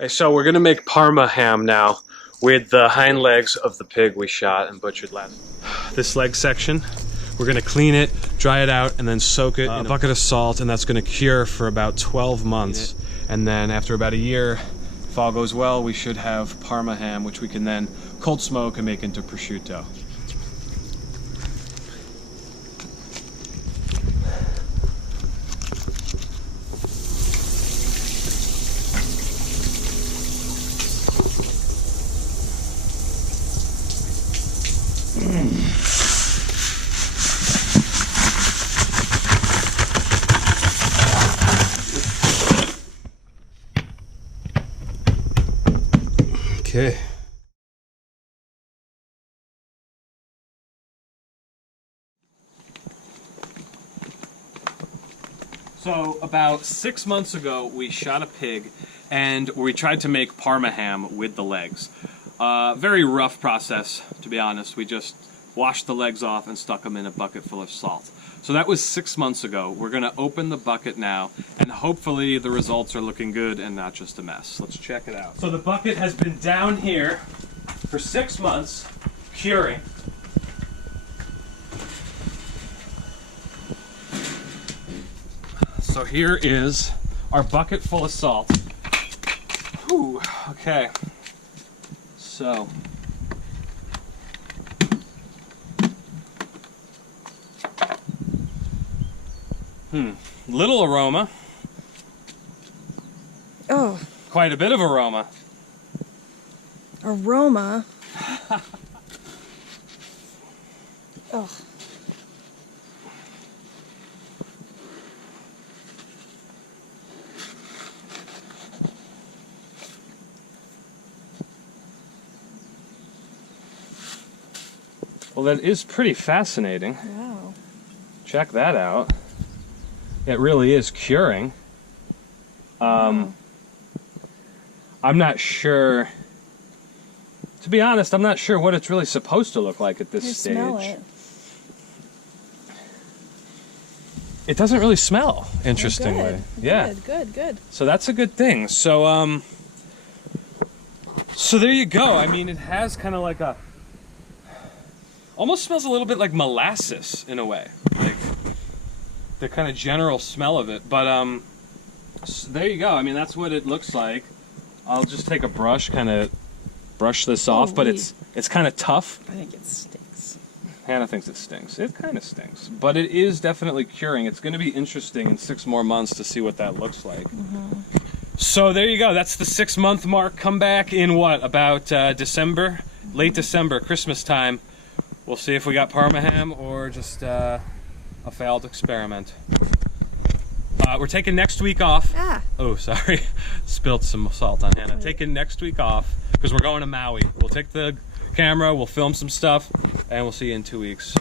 Okay, so we're gonna make Parma ham now with the hind legs of the pig we shot and butchered last. This leg section, we're gonna clean it, dry it out, and then soak it in a bucket of salt, and that's gonna cure for about 12 months. And then after about a year, if all goes well, we should have Parma ham, which we can then cold smoke and make into prosciutto. Okay. So about 6 months ago, we shot a pig and we tried to make Parma ham with the legs. Very rough process, to be honest. We just washed the legs off and stuck them in a bucket full of salt. So that was 6 months ago. We're gonna open the bucket now, and hopefully the results are looking good and not just a mess. Let's check it out. So the bucket has been down here for 6 months, curing. So here is our bucket full of salt. Whew, okay. So, little aroma. Oh. Quite a bit of aroma. Aroma. Oh. Well, that is pretty fascinating. Wow. Check that out. It really is curing. Wow. I'm not sure, to be honest, I'm not sure what it's really supposed to look like at this stage. Smell it. It doesn't really smell, interestingly. Oh, good. Yeah. Good. So that's a good thing. So, so there you go. I mean, it has kind of like a, almost smells a little bit like molasses in a way. Like the kind of general smell of it. But, so there you go. I mean, that's what it looks like. I'll just take a brush, kind of brush this off, but it's kind of tough. I think it stinks. Hannah thinks it stinks. It kind of stinks, but it is definitely curing. It's going to be interesting in 6 more months to see what that looks like. So there you go. That's the 6-month mark. Come back in what, about December, late December, Christmas time. We'll see if we got Parma ham or just a failed experiment. We're taking next week off. Ah. Oh, sorry. Spilled some salt on Hannah. Taking next week off because we're going to Maui. We'll take the camera, we'll film some stuff, and we'll see you in 2 weeks.